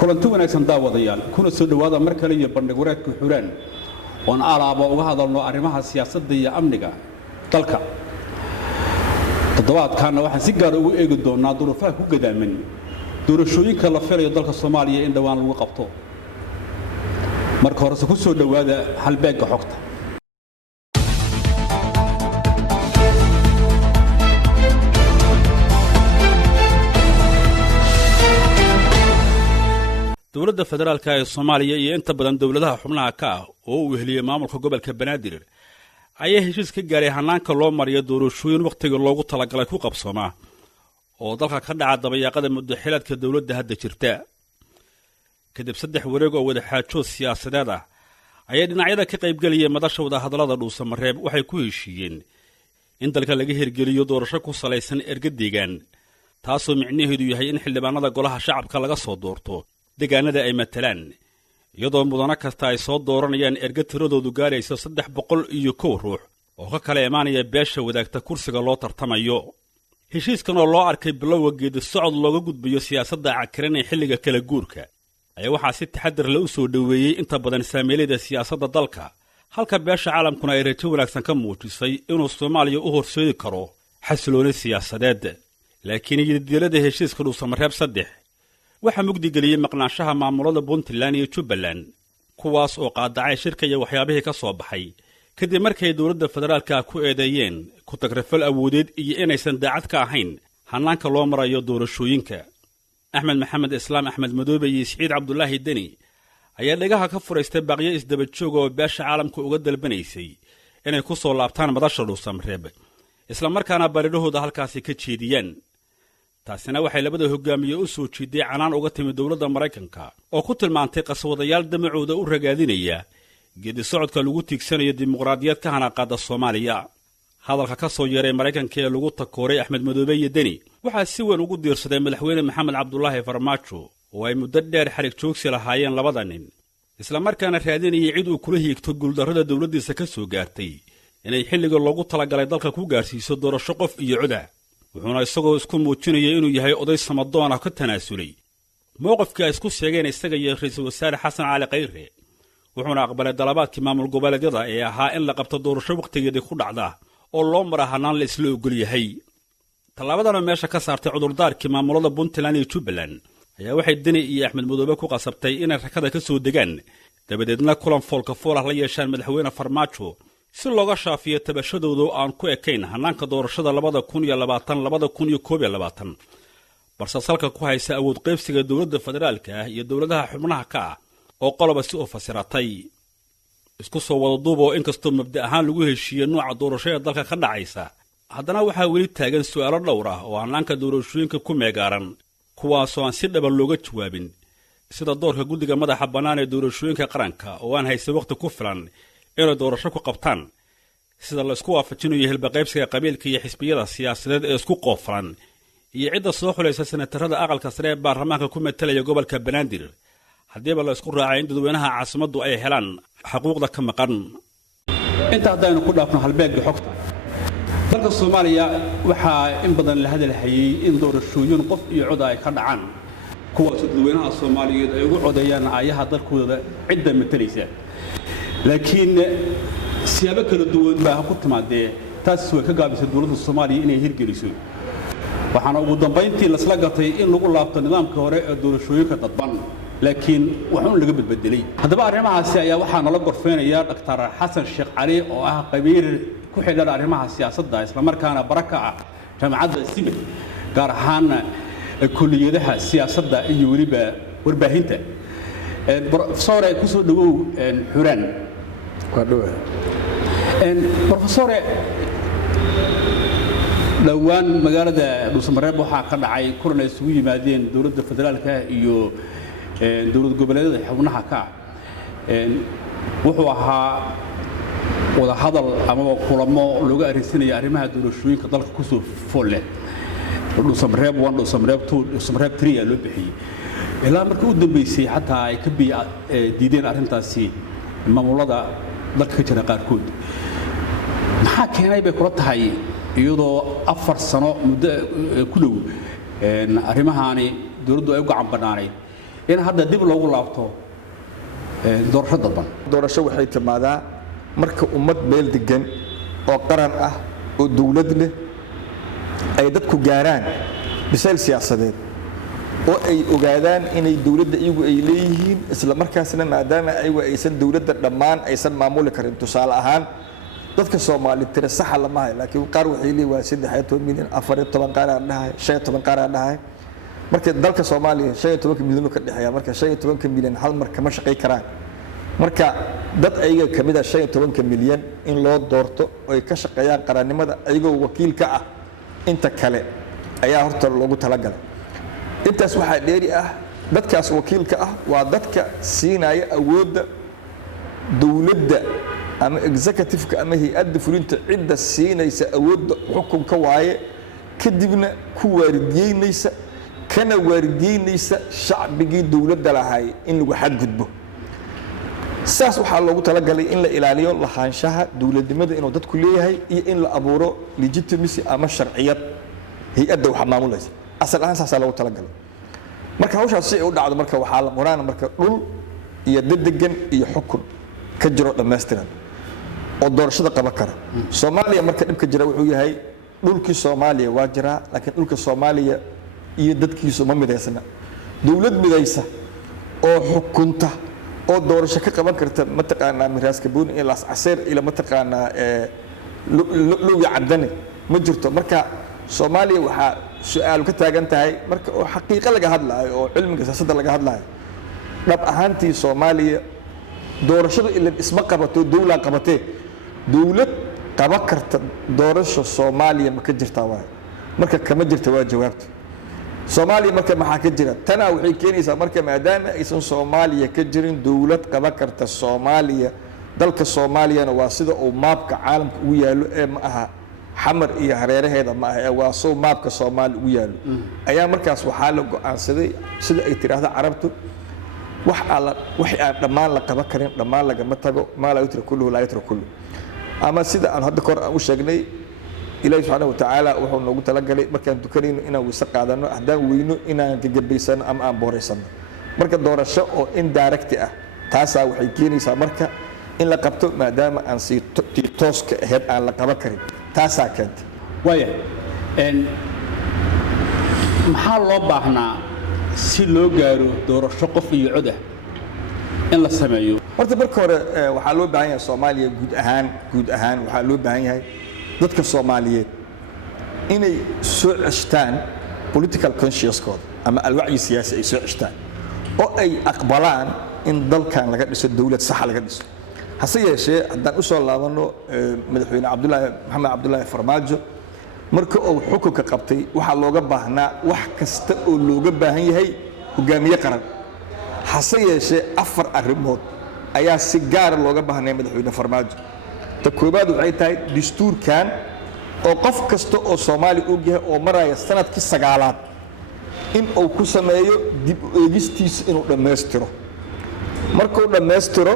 kulanti wanaagsan daawadayaal kuna soo dhawaada mar kale iyo bandhig wareedka xuraan oon alaaba uga hadalno arrimaha siyaasadda iyo amniga dalka toddobaadkaana waxaan si gaar ugu eegi doonaa duruufaha ku gadaaman doorashooyinka la filayo dalka Soomaaliya in dhawaan lagu qabto marka hore ku soo dhawaada halbeegga xogta dowladda federaalka ee Soomaaliya iyo inta badan dowladaha xubnaha ka ah oo uu heliyay maamulka gobolka Banaadir ayaa heshiis ka gaaray hanaanka loo mariyo doorashooyin waqtiga loogu talagalay ku qabsoma oo dalka ka dhaca dabayaaqada muddo xilaadka dowladda hadda jirta kadib 3 wareeg oo wada xaajood siyaasadeed ah ayaa dhinacyada ka qayb galiyay madasha wada hadallada dhuusamareeb waxay ku heshiiyeen in dalka laga hirgeliyo doorasho ku salaysan erga deegaan taasoo micnaheedu yahay in xildhibaanada golaha shacabka laga soo doorto deegaanada ay matalaan iyadoo mudana kasta ay soo dooranayaan erga tiradoodu gaaraysa 301 ruux oo ka kala imaanaya beesha wadaagta kursiga loo tartamayo heshiiskan oo loo arkay bilowga geedi socod looga gudbiyo siyaasadda cakiran ee xilliga kala guurka ayaa waxaa si taxaddar leh u soo dhaweeyay inta badan saameelada siyaasadda dalka halka beesha caalamkuna ay rajo wanaagsan ka muujisay inuu Soomaaliya u horseedi karo xasilooni siyaasadeed laakiin yidilada heshiiska dhuusamareeb 3 waxa mugdi galiyay maqnaanshaha maamulada Puntland iyo Jubbaland kuwaas oo qaadacay shirka iyo waxyaabihii ka soo baxay kadib markay dowladda federaalka ku eedeeyeen ku tagrafal awoodeed iyo inaysan daacad ka ahayn hanaanka loo marayo doorashooyinka Axmed Maxamed Islaam Axmed Madoobe iyo Saciid Cabdullaahi Deni ayaa dhagaha ka furaystay baqyo isdaba joog oo beesha caalamka uga dalbanaysay inay ku soo laabtaan madasha dhuusamareeb isla markaana baridhahooda halkaasi ka jeediyaan taasina waxay labada hogaamiye u soo jeeday canaan uga timid dowladda Mareykanka oo ku tilmaantay qaswadayaal damacooda u ragaadinaya geedi socodka lagu tiigsanayo dimuqraadiyad ka hanaqaada Soomaaliya hadalka ka soo yeeray Mareykanka ee lagu takooray Axmed Madoobe iyo Deni waxa si weyn ugu diirsaday madaxweyne Maxamed Cabdullaahi Farmaajo oo ay muddo dheer xarig joogsi lahaayeen labada nin isla markaana raadinayay cid uu kula hiigto guuldarrada dowladdiisa ka soo gaartay inay xilliga loogu talagalay dalka ku gaarsiiso doorasho qof iyo coda wuxuuna isagoo isku muujinayay inuu yahay oday samadoon ah ka tanaasulay mowqifkii ay isku sheegeen isaga iyo ra'iisul wasaare Xasan Cali Khayre wuxuuna aqbalay dalabaadkii maamul goboleedyada ee ahaa in la qabto doorasho waqtigeedii ku dhacda oo loo mara hanaan la isla ogol yahay talaabadana meesha ka saartay cudurdaarkii maamulada Puntland iyo Jubbaland ayaa waxay Deni iyo Axmed Madoobe ku qasabtay inay rakada ka soo degaan dabadeedna kulan foolka fool ah la yeeshaan madaxweyne Farmaajo si looga shaafiyo tabashadooda aan ku ekayn hanaanka doorashada 2020-2021 balse salka ku haysa awood qaybsiga dowladda federaalka ah iyo dowladaha xubnaha ka ah oo qoloba si u fasiratay isku soo wada duub oo inkastoo mabda ahaan lagu heshiiyay nooca doorashada dalka ka dhacaysa haddana waxaa weli taagan su'aalo dhowr ah oo hanaanka doorashooyinka ku meegaaran kuwaasoo aan si dhaban looga jawaabin sida doorka guddiga madaxa bannaan ee doorashooyinka qaranka oo aan haysan waqti ku filan inay doorasho ku qabtaan sida la isku waafajinayo hilbaqaybsiga qabiilka iyo xisbiyada siyaasadeed ee isku qoofran iyo cidda soo xulaysa senatarada aqalka sare ee baarlamaanka ku metelaya gobolka Banaadir haddiiba la isku raacay in dadweynaha caasimaddu ay helaan xuquuqda ka maqan inta haddaynu ku dhaafno halbeegga xogta dalka Soomaaliya waxaa in badan la hadalhayay in doorashooyin qof iyo cod ay ka dhacaan kuwaas dadweynaha Soomaaliyeed ay ugu codeeyaan aayaha dalkooda cidda metelaysa laakiin siyaabo kala duwan baa ku timaadee taas way ka gaabisay dowladda Soomaaliya inay hirgeliso waxaana ugu dambeyntii la isla gatay in lagu laabto nidaamka hore ee doorashooyinka dadban laakiin waxaan laga badbedelay haddaba arrimahaasi ayaa waxaa nala gorfeynaya Dr. Xasan Sheekh Cali oo ah qabiir ku xidhan arrimaha siyaasadda isla markaana baraka ah jaamacadda Sibir gaar ahaan kulliyadaha siyaasadda iyo waliba warbaahinta professor ku soo dhawow xuraan professor dhawaan magaalada dhuusamareeb waxaa ka dhacay kulan ay isugu yimaadeen dowladda federaalka iyo dowlad goboleedyada xubnaha ka wuxuu ahaa wada hadal ama kulamo looga arinsanaya arrimaha doorashooyinka dalka ku soo fool dhuusamareeb 1 dhuusamareeb 2 dhuusamareeb 3 loo bixiyay ilaa markii u dambeysay xataa ay ka diideen arrintaasi maamulada dalka ka jira qaarkood maxaa keenay bay kula tahay iyadoo 4 sano muddo ku dhow arrimahaani dowladdu ay u gacan banaanayd in hadda dib loogu laabto doorasho dadban. doorasho waxay timaadaa marka ummad meel degan oo qaran ah oo dawlad leh ay dadku gaaraan bisayl siyaasadeed oo ay ogaadaan inay dawladda iyagu ay leeyihiin isla markaasna maadaama ayagu aysan dawladda dhammaan aysan maamuli karin tusaale ahaan dadka Soomaali tira sax lama hay laakiin qaar waxay leeyihiin waa 13 milyan 14 qaar aan dhahay 15 qaar aan dhahay marka dalka Soomaaliya 15 milyan ka dhaxeeya marka 15 milyan hal mar kama shaqay karaan marka dad ayaga kamid ah 15 milyan in loo doorto oo ay ka shaqeeyaan qaranimada ayagoo wakiil ka ah inta kale ayaa horta loogu talagalay intaas waxa dheeri ah dadkaas wakiilka ah waa dadka siinaya awoodda dawladda ama executive-ka ama hay'adda fulinta cidda siinaysa awoodda xukunka waaye kadibna ku waaridiyeynaysa kana waaridiyeynaysa shacbigii dawladda lahay in lagu xadgudbo saas waxaa loogu talagalay in la ilaaliyo lahaanshaha dawladnimada inuu dadku leeyahay iyo in la abuuro legitimacy ama sharciyad hay'adda waxa maamulaysa asal ahaan saas loogu talagalay marka hawshaas si ay u dhacdo marka waxaa la qoraan marka dhul iyo dedegan iyo xukun ka jiro dhameystiran oo doorashada qaban kara Soomaaliya marka dhibka jira wuxuu yahay dhulkii Soomaaliya waa jira laakiin dhulka Soomaaliya iyo dadkiisu ma mideysna dawlad mideysa oo xukunta oo doorasho ka qaban karta mataqaana miraaska buun in laas caseer ila mataqaana luuga cadane ma jirto marka Soomaaliya waxa su'aal ka taagan tahay marka oo xaqiiqo laga hadlaayo oo cilmiga siyaasadda laga hadlaayo dhab ahaantii Soomaaliya doorashadu ila isma qabato dawlad qabatay dawlad qaba karta doorasho Soomaaliya ma ka jirtaa waay marka kama jirto waa jawaabta Soomaaliya marka maxaa ka jira tana waxay keenaysaa marka maadaama aysan Soomaaliya ka jirin dawlad qaba karta Soomaaliya dalka Soomaaliyana waa sida uu maapka caalamka ugu yaalo ee ma aha xamar iyo hareeraheeda ma aha waa soo maapka Soomaali ugu yaalo ayaa markaas waxaa la go'aansaday sida ay tiraahdo carabtu wax aan dhammaan la qaban karin dhammaan laga ma tago ma la yutro kullu la yutro kullu ama sida aan hadda kor u sheegnay Ilaahay subhanahu wa ta'ala wuxuu noogu talagalay markaan dukanayno inaan weysa qaadano haddaan weyno inaan gagabaysan ama aan booreysano marka doorasho oo indirect ah taasa waxay keenaysaa marka in la qabto maadaama aan si tooska ahayd aan la qaban karin taasa keentay waaya maxaa loo baahnaa si loo gaaro doorasho qof iyo cod ah in la sameeyo horta marka hore waxaa loo baahan yahay Soomaaliya guud ahaan waxaa loo baahan yahay dadka Soomaaliyeed inay soo ceshtaan political conscience-kooda ama alwacyi siyaasi ay soo ceshtaan oo ay aqbalaan in dalkan laga dhiso dawlad sax laga dhiso hase yeeshee haddaan u soo laabano madaxweyne Maxamed Cabdullaahi Farmaajo marka uu xukunka qabtay waxaa looga baahnaa wax kasta oo looga baahan yahay hogaamiye qaran hase yeeshee 4 arrimood ayaa si gaar looga baahnaa madaxweyne Farmaajo ta koobaad waxay tahay dastuurkan oo qof kasta oo Soomaali u yahay oo maraya sanadkii 9aad in uu ku sameeyo dib u eegistiisa inuu dhameystiro markuu dhameystiro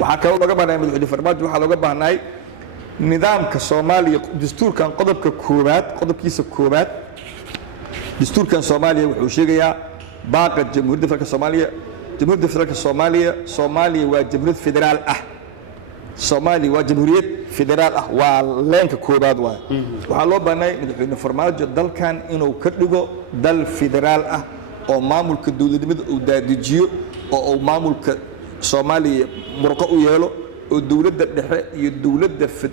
waxa kale looga baahnaa madaxweyne Farmaajo waxa looga baahnaa nidaamka Soomaaliya dastuurkan qodobkiisa koobaad dastuurkan Soomaaliya wuxuu sheegayaa baaqa Jamhuuriyadda Federaalka Soomaaliya Soomaaliya waa jamhuuriyad federaal ah Soomaaliya waa jamhuuriyad federaal ah waa leenka koobaad waxa loo baahnaa madaxweyne Farmaajo dalkan inuu ka dhigo dal federaal ah oo maamulka dawladnimada uu daadijiyo oo uu maamulka Soomaaliya murqo u yeelo oo dawladda dhexe iyo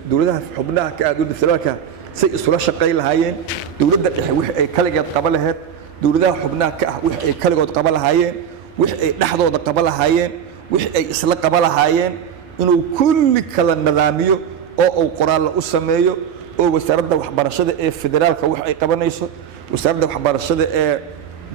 dawladaha xubnaha ka ah dawladda federaalka say isula shaqeyn lahaayeen dawladda dhexe wixii ay kaligeed qaba lahayd dawladaha xubnaha ka ah wixii ay kaligood qaba lahaayeen wixii ay dhaxdooda qaba lahaayeen wixii ay isla qaba lahaayeen inuu kulli kala nidaamiyo oo uu qoraal u sameeyo oo wasaaradda waxbarashada ee federaalka wax ay qabanayso wasaaradda waxbarashada ee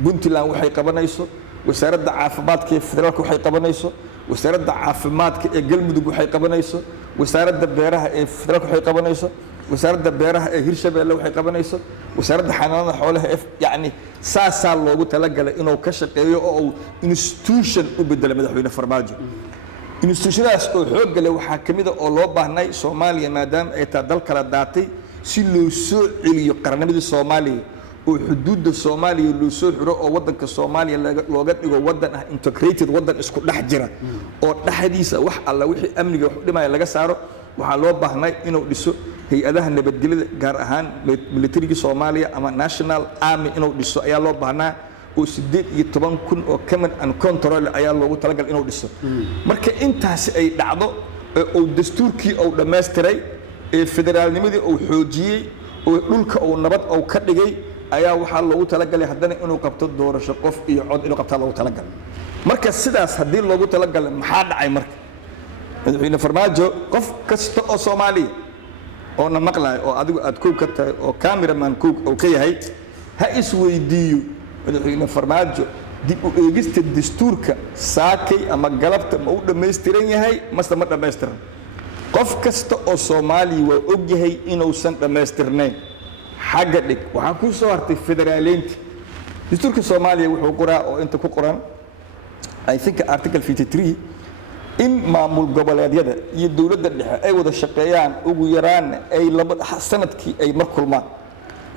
Puntland waxay qabanayso wasaaradda caafimaadka ee federaalka waxay qabanayso wasaaradda caafimaadka ee Galmudug waxay qabanayso wasaaradda beeraha ee federaalka waxay qabanayso wasaaradda beeraha ee Hirshabeelle waxay qabanayso wasaaradda xanaanada xoolaha ee yani saasaa loogu talagalay inuu ka shaqeeyo oo uu institution u bedelo madaxweyne Farmaajo institutionaas oo xoog leh waxaa kamid ah oo loo baahnay Soomaaliya maadaama ay tahay dal kala daatay si loo soo celiyo qarannimadii Soomaaliya oo xuduudda Soomaaliya loo soo xiro oo wadanka Soomaaliya looga dhigo wadan ah integrated wadan isku dhex jira oo dhaxdiisa wax alla wixii amniga wax dhimaya laga saaro waxa loo baahnay inuu dhiso hay'adaha nabadgelyada gaar ahaan militariga Soomaaliya ama National Army inuu dhiso ayaa loo baahnaa oo 18,000 oo command and control ayaa loogu talagalay inuu dhiso marka intaas ay dhacdo oo dastuurkii oo dhameystiray ee federaalnimadii oo xoojiyay oo dhulka oo nabad oo ka dhigay ayaa waxa loogu talagalay haddana inuu qabto doorasho qof iyo cod inuu qabto loogu talagalay marka sidaas hadii loogu talagalay maxaa dhacay marka madaxweyne Farmaajo qof kasta oo Soomaaliya oo na maqlay oo adigu aad ku ka tahay oo cameraman ku oo ka yahay ha isweydiiyo madaxweyne Farmaajo dib u eegista dastuurka saakay ama galabta ma u dhameystiran yahay mase ma dhameystiran qof kasta oo Soomaali waa og yahay inuu san dhameystirnayn xagga dhig waxa ku soo hartay federaaleynta dastuurka Soomaaliya wuxuu qoraa oo inta ku qoran I think article 53 in maamul goboleedyada iyo dawladda dhexe ay wada shaqeeyaan ugu yaraan ay laba sanadkii ay mar kulmaan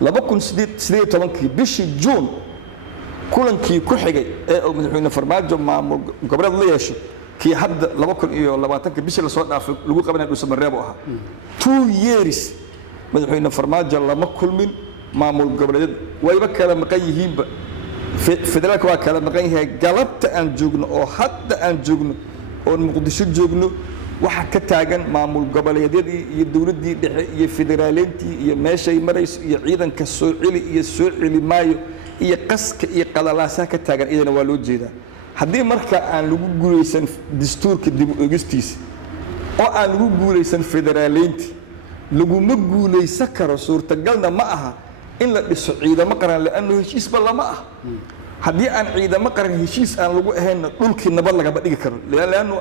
2018 bishii June kulankii ku xigay ee madaxweyne Farmaajo maamul goboleed la yeesho kii hadda 2020 bishii la soo dhaafay lagu qabanay Dhuusamareeb oo ahaa 2 years madaxweyne Farmaajo lama kulmin maamul goboleed wayba kala maqan yihiinba federaalka waa kala maqan yahay galabta aan joogno oo hadda aan joogno oo Muqdisho joogno waxa ka taagan maamul goboleedyadii iyo dawladdii dhexe iyo federaaleentii iyo meeshay marayso iyo ciidanka soo celi maayo iyo qaska iyo qadalaasa ka taagan idana waa loo jeedaa haddii marka aan lagu guuleysan dastuurka dib u eegistiisa oo aan lagu guuleysan federaaleynta laguma guuleysan karo suurtagalna ma aha in la dhiso ciidamo qaran laanu heshiisba lama ah haddii aan ciidamo qaran heshiis aan lagu ahayn dhulkii nabad laga dhigi karo laanu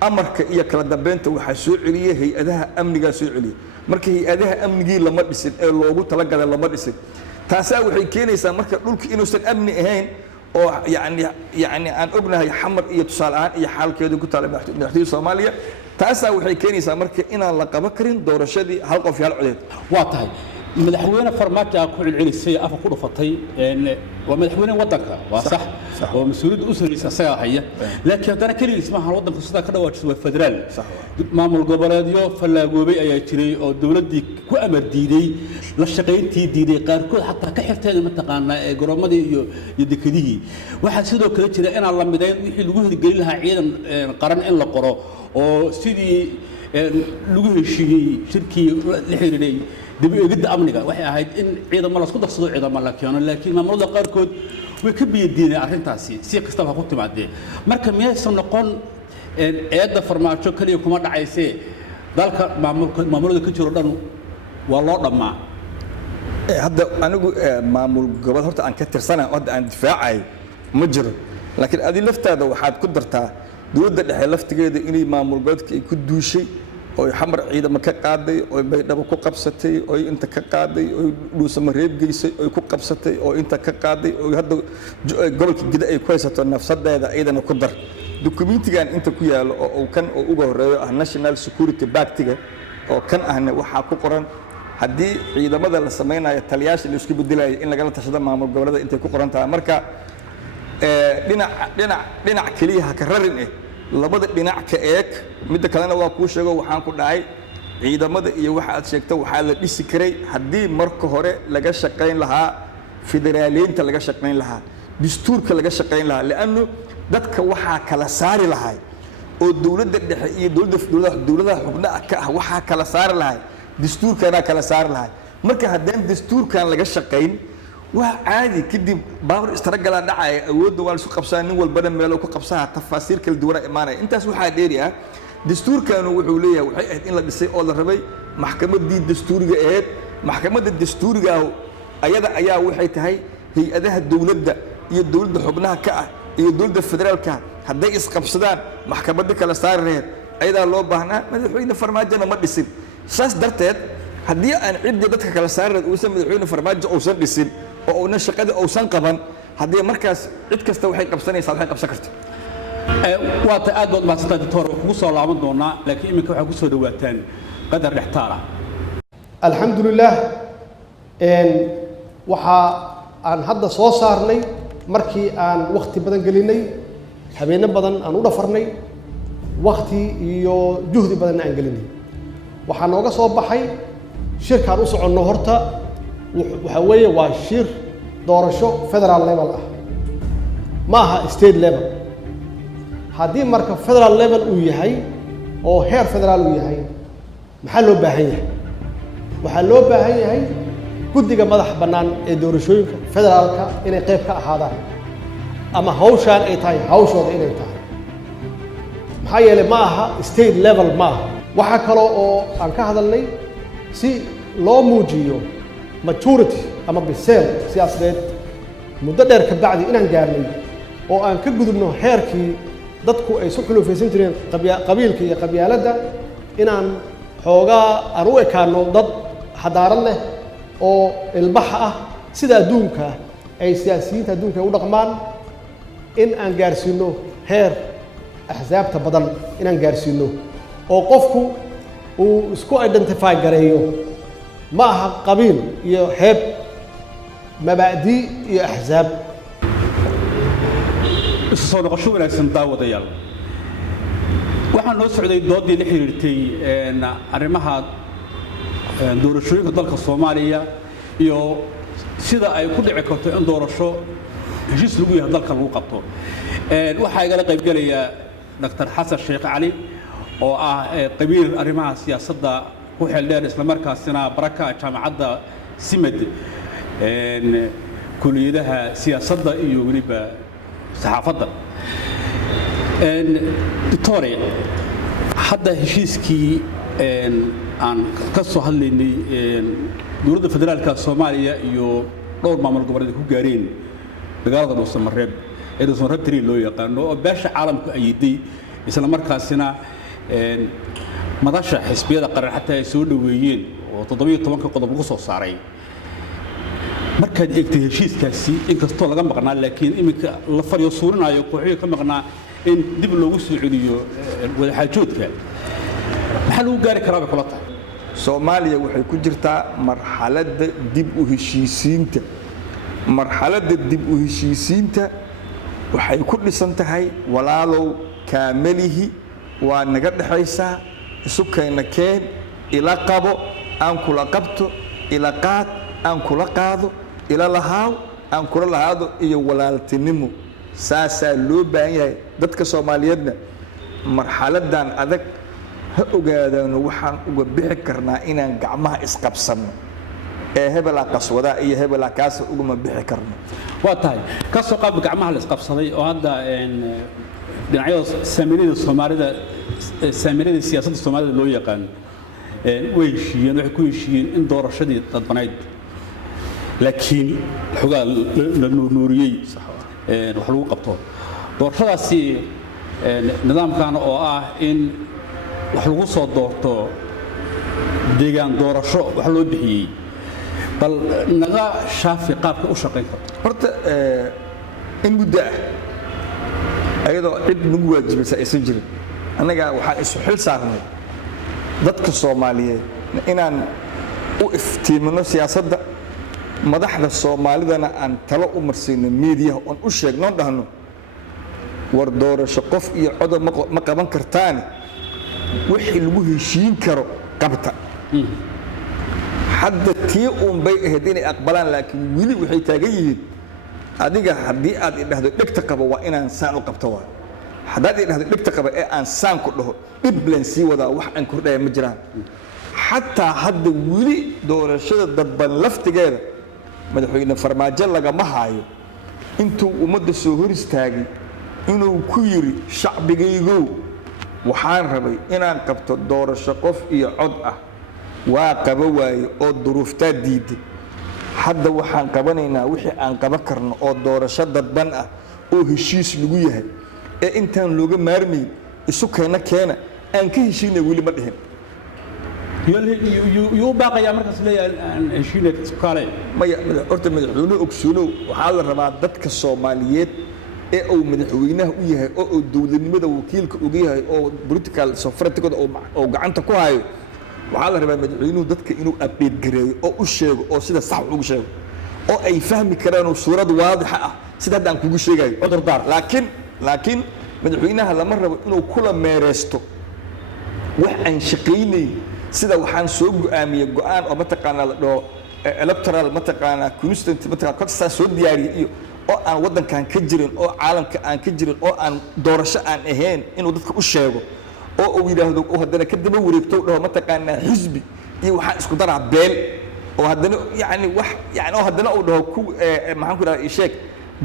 amarka iyo kala dambeynta waxa soo celiyay hay'adaha amniga soo celiyay marka hay'adaha amnigii lama dhisin ee loogu talagalay lama dhisin taasaa waxay keenaysaa marka dhulkii inuusan amni ahayn oo yani aan ognahay xamar iyo tusaale ahaan iyo xaalkeedu ku taala madaxtooyada Soomaaliya taasaa waxay keenaysaa marka inaan la qaban karin doorashadii hal qof yaal codeed waa tahay madaxweyne Farmaajo ku cilcilisay afka ku dhufatay waa madaxweyne wadanka waa sax oo mas'uuliyad u sareysa asaga haya laakiin haddana kaliya ismaha wadanka sida ka dhawaajisay waa federaal maamul goboleedyo fallaagoobay ayaa jiray oo dawladdii ku amar diiday la shaqeyntii diiday qaarkood xataa ka xirteen ma taqaanaa ee goroomadii iyo dekadihii waxa sidoo kale jira in aan la midayn wixii lagu hirgelin lahaa ciidan qaran in la qoro oo sidii lagu heshiiyey shirkii la xiriiray dib u eegida amniga waxay ahayd in ciidamo la isku darsado ciidamo la keeno laakiin maamulada qaarkood way ka biyadiinay arrintaasi si kastaba ku timaadee marka miyaysan noqon eedda Farmaajo kaliya kuma dhacaysay dalka maamulada ka jiro dhan waa loo dhamaa hadda anigu maamul gobol horta aan ka tirsanahay hadda aan difaacay ma jiro laakiin adi laftaada waxaad ku dartaa dawladda dhexe laftigeeda inay maamul gobolka ay ku duushay oo xamar ciidamo ka qaaday oo baydhabo ku qabsatay oo inta ka qaaday oo Dhuusamareeb geysay oo ku qabsatay oo inta ka qaaday oo hadda gobolka gida ay ku haysato nafsadeeda ayadana ku dar dokumentigan inta ku yaalo oo kan oo ugu horeeyo ah National Security Pact-ga oo kan ahna waxa ku qoran haddii ciidamada la sameeyo taliyaasha la isku bedelayo in laga la tashado maamul gobolada intay ku qoran tahay marka dhinac kaliya ka rarin labada dhinac ka eeg midda kalena waa ku sheego waxaan ku dhahay ciidamada iyo waxa aad sheegto waxa la dhisi karay haddii marka hore laga shaqeyn lahaa federaaleynta laga shaqeyn lahaa dastuurka laga shaqeyn lahaa laanu dadka waxa kala saari lahaa oo dawladda dhexe iyo dawladaha xubnaha ka ah waxa kala saari lahaa dastuurkana kala saari lahaa marka haddaan dastuurkan laga shaqeyn waa caadi kadib baawar istaragala dhacay awoodda waa isku qabsan nin walba meel ku qabsaha tafaasiir kala duwan imaanay intaas waxa dheeri ah dastuurkanu wuxuu leeyahay waxay ahayd in la dhisay oo la rabay maxkamadii dastuuriga ahayd maxkamadda dastuuriga ayada ayaa waxay tahay hay'adaha dawladda iyo dawladda xubnaha ka ah iyo dawladda federaalka hadday isqabsadaan maxkamadda kala saarneed ayada loo baahnaa madaxweyne Farmaajo ma dhisin saas darteed haddii aan cidda dadka kala saarneed uu madaxweyne Farmaajo uusan dhisin oo una shaqada uusan qaban haddii markaas cid kasta waxay qabsanaysaa waxay qabsan kartaa waa ta aad baad mahadsantahay doctor kugu soo laaban doonaa laakiin iminka waxa ku soo dhawaataan qadar dhextaala alxamdulillah waxa aan hadda soo saarnay markii aan waqti badan gelinay habeeno badan aan u dhafarnay waqti iyo juhdi badan aan gelinay waxaa nooga soo baxay shirkaan u soconno horta waxa weeye waa shir doorasho federal level ah ma aha state level haddii marka federal level uu yahay oo heer federaal uu yahay maxaa loo baahan yahay waxaa loo baahan yahay guddiga madax bannaan ee doorashooyinka federaalka inay qayb ka ahaadaan ama hawshaan ay tahay hawshooda inay tahay maxaa yeelay ma aha state level ma aha waxaa kaloo oo aan ka hadalnay si loo muujiyo maturity ama biseel siyaasadeed muddo dheer ka bacdi inaan gaarnay oo aan ka gudubno heerkii dadku ay isu xulufaysan jireen qabiilka iyo qabyaaladda inaan xoogaa aan u ekaano dad xadaarad leh oo ilbaxa ah sida adduunka ay siyaasiyiinta adduunka ay u dhaqmaan in aan gaarsiino heer axsaabta badan inaan gaarsiino oo qofku uu isku identify gareeyo ma aha qabiil iyo heeb mabaadi iyo axsaab isu soo noqosho wanaagsan daawadayaal waxaa noo socday doodii la xiriirtay arrimaha doorashooyinka dalka Soomaaliya iyo sida ay ku dhici karto in doorasho heshiis lagu yahay dalka lagu qabto waxaa igala qayb galaya Dr. Xasan Sheekh Cali oo ah qabiil arrimaha siyaasadda ku xeeldheer isla markaasina baraka jaamacadda Simad kuliyadaha siyaasadda iyo waliba saxaafadda Victory hadda heshiiskii aan ka soo hadlaynay dowladda federaalka Soomaaliya iyo dhowr maamul goboleed ku gaareen dagaalada Dhuusamareeb ee Dhuusamareeb tiri loo yaqaan oo beesha caalamku ayiday isla markaasina madasha xisbiyada qaran xataa ay soo dhaweeyeen oo 17 qodob lagu soo saaray markaad eegtay heshiiskaasi inkastoo laga maqnaa laakiin iminka la fariyo suurinayo kooxyo ka maqnaa in dib loogu soo celiyo wada xaajoodka maxaa lagu gaari karaa kala tahay Soomaaliya waxay ku jirtaa marxaladda dib u heshiisiinta waxay ku dhisan tahay walaalow kaamalihi waa naga dhaxaysaa isu keena keen ila qabo aan kula qabto ila qaad aan kula qaado ila lahaaw aan kula lahaado iyo walaaltinimo saasaa loo baahan yahay dadka Soomaaliyeedna marxaladan adag ha ogaadaano waxaan uga bixi karnaa inaan gacmaha isqabsano ee hebel qaswada iyo hebel kaas uga ma bixi karno waa tahay ka soo qaab gacmaha la isqabsaday oo hadda dhinacyada Soomaaliyeed siyaasadda Soomaalida loo yaqaan way heshiiyeen waxay ku heshiiyeen in doorashadii dadbanayd laakiin xogaa la nuuriyay wax lagu qabto doorashadaasi nidaamkan oo ah in wax lagu soo doorto deegaan doorasho wax loo bixiyay bal naga shaafi qaabka u shaqeyn karto horta in muddo ayadoo cid nagu waajibaysa aysan jirin annaga waxaan isu xil saarnay dadka Soomaaliyeed inaan u iftiimino siyaasadda madaxda Soomaalidana aan talo u marsiino media oo u sheegno dhahno war doorasho qof iyo cod ma qaban kartaan wixii lagu heshiin karo qabta hadda tii bay ahayd inay aqbalaan laakiin wili waxay taagan yihiin adiga haddii aad idhaahdo dhigta qabo waa inaan saan u qabto waa haddaad idhaahdo dhigta qabo ee aan saan ku dhaho dhiblan sii wadaa wax aan kordhaya ma jiraan xataa hadda wili doorashada dadban laftigeeda madaxweyne Farmaajo lagama haayo intuu ummadda soo hor istaagay inuu ku yiri shacbigaygu waxaan rabay inaan qabto doorasho qof iyo cod ah waa qaba waayo oo duruufta diiday hadda waxaan qabanaynaa wixii aan qaban karno oo doorasho dadban ah oo heshiis lagu yahay ee intaan looga maarmay isu keena aan ka heshiinay wili ma dhihin يو باقي يا مركز لي هشينك كالي ما horta madaxweynuhu ogsoonow waxaa la rabaa dadka Soomaaliyeed ee uu madaxweynaha u yahay oo dawladnimada wakiilka uga yahay oo political sovereignty oo gacanta ku hayo waxaa la rabaa madaxweynuhu dadka inuu update gareeyo oo u sheego oo sida sax ugu sheego oo ay fahmi karaan suurad waadixa ah sida hadda aan kugu sheegayo cudurdaar laakiin madaxweynaha lama rabo inuu kula meereysto wax aan shaqaynayn sida waxaan soo go'aamiyey go'aan oo mataqaanaa la dhaho electoral mataqaanaa constituent mataqaanaa contestant soo diyaariyey iyo oo aan waddankan ka jirin oo caalamka aan ka jirin oo aan doorasho aan ahayn inuu dadka u sheego oo uu yidhaahdo oo haddana ka daba wareegto dhaho mataqaanaa xisbi iyo waxaan isku daraa beel oo haddana yani wax yani oo haddana uu dhaho ku maxaan ku dhahaa sheeg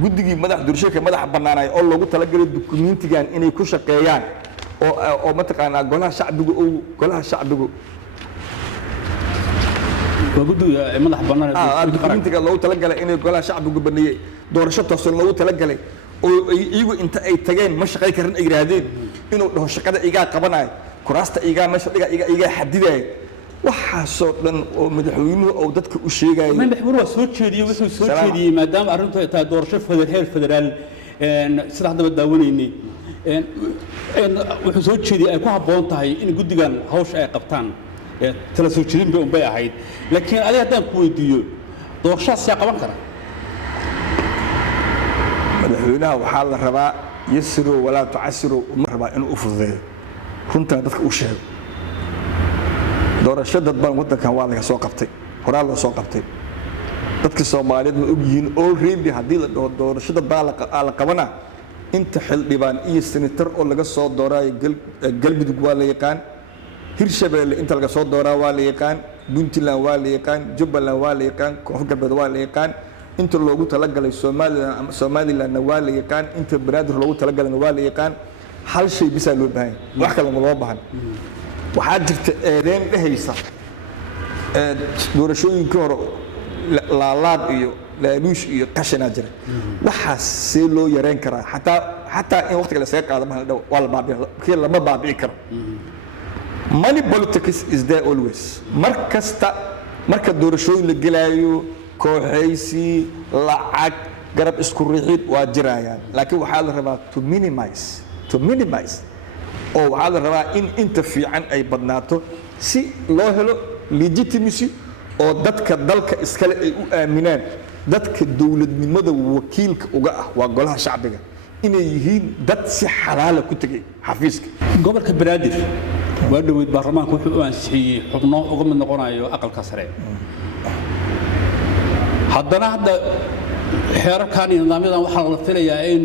guddigii doorashooyinka madaxa bannaanaya oo loogu talagalay dukumentigan inay ku shaqeeyaan oo mataqaanaa golaha shacbigu guddiga madaxa bannaan dukumentiga loogu talagalay inay golaha shacbigu baneeyey doorasho toosan loogu talagalay oo iyagu inta ay tageen ma shaqay karin ay yiraahdeen inuu dhaho shaqada igaa qabanayo kuraasta igaa meesha dhiga igaa xadidayo waxaasoo dhan oo madaxweynuhu uu dadka u sheegayo madaxweynuhu waa soo jeediyey wuxuu soo jeediyey maadaama arrintu ay tahay doorasho heer federaal sida haddaba daawanaynay wuxuu soo jeediyey ay ku habboon tahay in guddigan hawsha ay qabtaan tala soo jeedin bay unbay ahayd laakiin adiga haddaan ku weydiiyo doorashadaas yaa qaban kara madaxweynaha waxaa la rabaa yasirow walaa tucasirow uma rabaa inuu u fududeeyo runtaa dadka u sheego doorasho dadban waddankan waa laga soo qabtay horaa loo soo qabtay dadka Soomaaliyeed ma og yihiin already haddii la dhaho doorasho dadban la qabanaa inta xildhibaan iyo senator oo laga soo dooraayo galmudug waa la yaqaan hirshabeelle inta laga soo dooraa waa la yaqaan puntland waa la yaqaan jubbaland waa la yaqaan koonfur galbeed waa la yaqaan inta loogu talagalay somalilandna waa la yaqaan inta banaadir loogu talagalayna waa la yaqaan hal shay bisaa loo baahan wax kale ma loo baahan waxaa jirta eedeyn dhehaysa doorashooyinkii hore laalaad iyo laaluush iyo qashanaa jira waxaas see loo yareyn karaa xataa in waqtiga lasaga qaado waa la baabi'i lama baabi'i karo money politics is there always mar kasta marka doorashooyin la gelaayo kooxaysi lacag garab isku riixid waa jirayaan laakiin waxaa la rabaa to minimize oo waxaa la rabaa in inta fiican ay badnaato si loo helo legitimacy oo dadka dalka iskale ay u aaminaan dadka dowladnimada wakiilka uga ah waa golaha shacbiga inay yihiin dad si xalaala ku tegay xafiiska gobolka banaadir waa dhaweyd baarlamaanku wuxuu u ansixiyey xubno uga mid noqonayo aqalka sare haddana hadda xeerarkan iyo nidaamyadan waxaa la filayaa in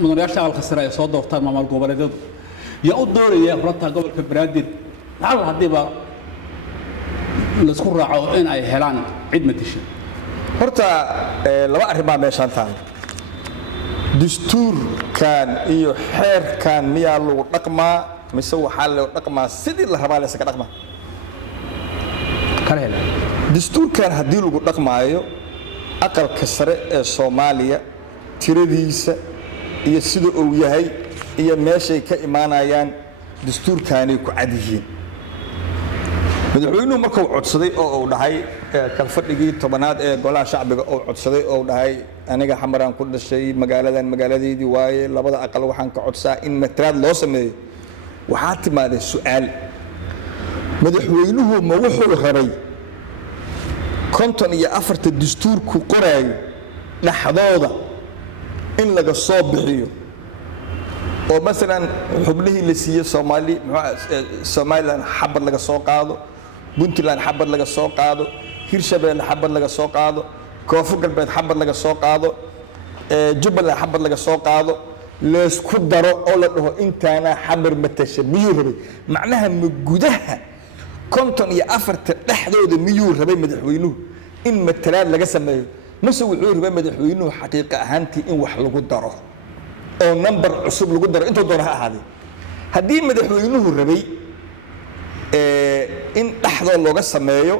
mudanayaasha aqalka sare ay soo doortaan maamul goboleedyadu yaa u doonaya xubnaha gobolka banaadir lacala haddiiba laisku raaco in ay helaan cid matasha horta laba arrin baa meeshaan taala dastuurkan iyo xeerkan miyaa lagu dhaqmaa mise waxaa loo dhaqmaa sidii la rabaa laysaga dhaqmaa kala hela dastuurkan haddii lagu dhaqmaayo aqalka sare ee Soomaaliya tiradiisa iyo sida uu yahay iyo meeshay ka imaanayaan dastuurkaanay ku cad yihiin madaxweynuhu markuu codsaday oo uu dhahay kalfadhigii tobanaad ee golaha shacbiga oo codsaday oo dhahay aniga xamaraan ku dhashay magaaladeedii waaye labada aqal waxaan ka codsaa in matalaad loo sameeyo waxaa timaaday su'aal madaxweynuhu ma wuxuu rabay 54 dastuurku qoraayo dhaxdooda in laga soo bixiyo oo masalan xubnihii la siiyey Soomaaliland xabad laga soo qaado puntland xabad laga soo qaado hirshabeelle xabad laga soo qaado koonfur galbeed xabad laga soo qaado jubbaland xabad laga soo qaado leesku daro oo la dhaho intaana xamar matasha miyuu rabay macnaha ma gudaha 54 dhexdooda miyuu rabay madaxweynuhu in matalaad laga sameeyo mase wuxuu rabay madaxweynuhu xaqiiqa ahaantii in wax lagu daro oo number cusub lagu daro inta doona ha ahaadee haddii madaxweynuhu rabay in dhaxdoo looga sameeyo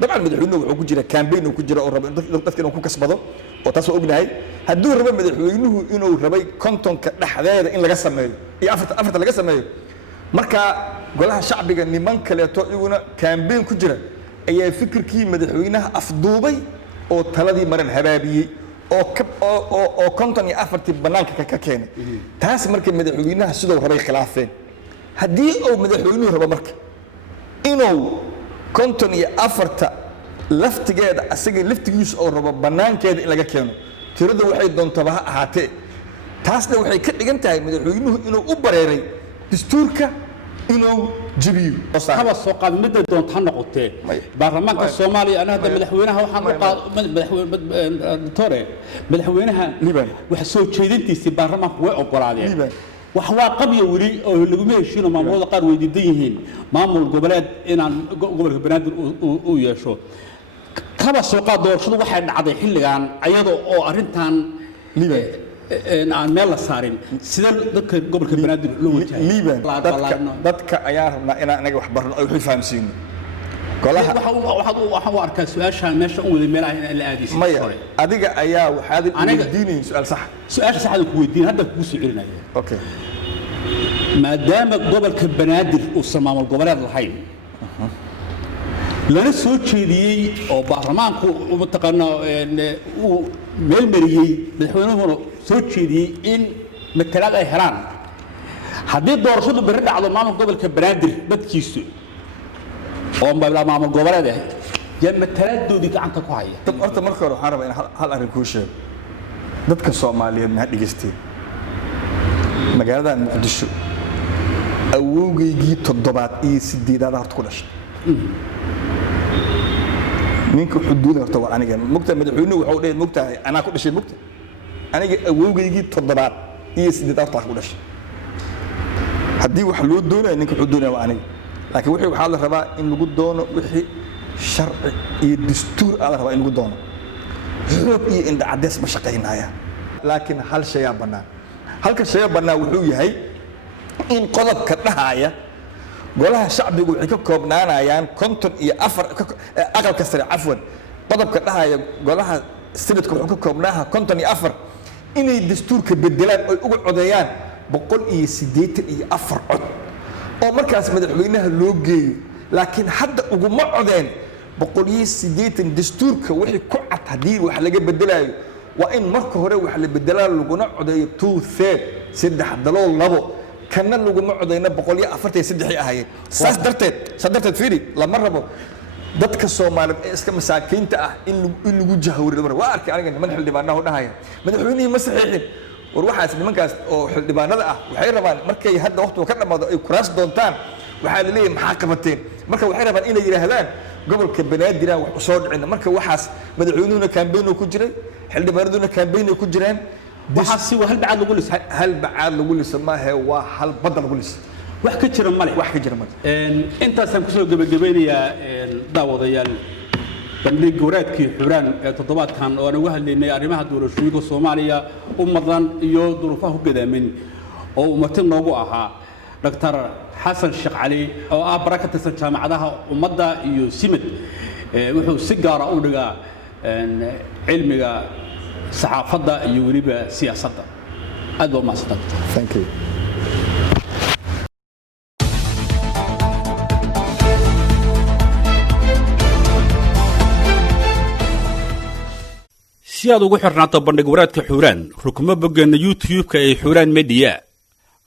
dabcan madaxweynuhu wuxuu ku jira campaign uu ku jira oo rabo dadka inuu ku kasbado oo taas waa ognahay hadduu rabay madaxweynuhu inuu rabay kontonka dhexdeeda in laga sameeyo iyo afarta laga sameeyo marka golaha shacbiga niman kaleeto iyaguna campaign ku jira ayaa fikirkii madaxweynaha afduubay oo taladii maran habaabiyey oo 54 banaanka ka keenay taas markay madaxweynaha sidoo rabay khilaafeen haddii uu madaxweynuhu rabo marka inuu 54 laftigeeda asaga laftigiisa oo rabo banaankeeda in laga keeno tirada waxay doontaba ha ahaatee taasna waxay ka dhigan tahay madaxweynuhu inuu u bareeray dastuurka inuu jabiyo haba soo qaad midda doonta noqotee baarlamaanka Soomaaliya ana hadda madaxweynaha waxaan u qaad madaxweynaha wax soo jeedintiisa baarlamaanku way ogolaadeen wax waa qabyo wali oo lagu meeshiino maamulada qaar way diidan yihiin maamul goboleed inaan gobolka Banaadir uu yeesho kaba soo qaad doorashadu waxay dhacday xilligan ayadoo oo arintan aan meel la saarin sida dadka gobolka Banaadir loo wajahay dadka ayaa rabnaa inaan anaga wax barno ay fahamsiino golaha waxa uu arkaa su'aasha meesha u wada meelaha in la aadiso adiga ayaa waxaad weydiinaysaa su'aal sax su'aasha sax ku weydiin hadda ku soo celinaya okay maadaama gobolka Banaadir uu maamul goboleed lahayn lana soo jeediyay oo baarlamaanku uu taqaano uu meel mariyay madaxweynuhu soo jeediyay in matalaad ay helaan haddii doorashadu bari dhacdo maamul gobolka Banaadir dadkiisu oo maamul goboleed ah ya matalaaddoodii gacanta ku haya horta marka hore waxaan rabaa in hal arrin ku sheego dadka Soomaaliyeed ma dhageystay magaalada Muqdisho awowgeygii 7 iyo 8 horta ku dhashay ninka xuduud horta waa aniga mugta madaxweynuhu wuxuu dheey mugtahay ana ku dhashay mugta aniga awowgeygii 7 iyo 8 horta ku dhashay hadii wax loo doonayo ninka xuduudna waa aniga laakiin wixii waxa la rabaa in lagu doono wixii sharci iyo dastuur la rabaa in lagu doono xoog iyo in cadeys ma shaqeynaya laakiin hal shay banaan halka shay banaan wuxuu yahay in qodobka dhahaya golaha shacbigu waxay ka koobnaanayaan 54 aqalka sare afwan qodobka dhahaya golaha senadku wuxuu ka koobnaaha 54 inay dastuurka bedelaan oo ugu codeeyaan 184 cod oo markaas madaxweynaha loo geeyo laakiin hadda ugu ma codeen 180 dastuurka wixii ku cad hadii wax laga bedelayo waa in marka hore wax la bedelaa laguna codeeyo 2/3 saddex dalool labo kana lagu ma codeyna 143 ahaayeen saas darteed fiiri lama rabo dadka Soomaaliyeed ee iska masaakiinta ah in lagu jahawriyo waa arkay aniga niman xildhibaanaha dhahaya madaxweynaha ma saxiixin war waxaas nimankaas oo xildhibaanada ah waxay rabaan markay hadda waqtiga ka dhamaado ay kuraas doontaan waxa la leeyahay maxaa qabateen marka waxay rabaan inay yiraahdaan gobolka Banaadir wax u soo dhicin marka waxaas madaxweynuhuna campaign ku jiray xildhibaanaduna campaign ku jireen waxaasi waa hal bacaad lagu lisay ma aha waa hal badal lagu lisay wax ka jira male intaas aan ku soo gabagabaynayaa daawadayaal bandhig waraadkii xuraan ee toddobaadkan oo aan uga hadlaynay arrimaha doorashooyinka Soomaaliya ummadan iyo duruufaha u gadaamin oo ummatin noogu ahaa Dr. Xasan Sheekh Cali oo ah barakada jaamacadaha ummadda iyo simid wuxuu si gaar ah u dhigaa cilmiga saxaafadda iyo waliba siyaasadda aad baa mahadsan. Thank you. si aad ugu xirnaato bandhig waraadka xuraan rukmo boggeena YouTube-ka ee Xuraan Media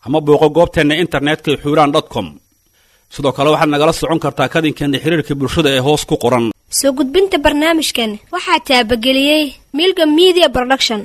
ama booqo goobteena internetka xuraan.com sidoo kale waxaad nagala socon kartaa kadinkeena xiriirka bulshada ee hoos ku qoran soo gudbinta barnaamijkan waxaa taabageliyay Milga Media Production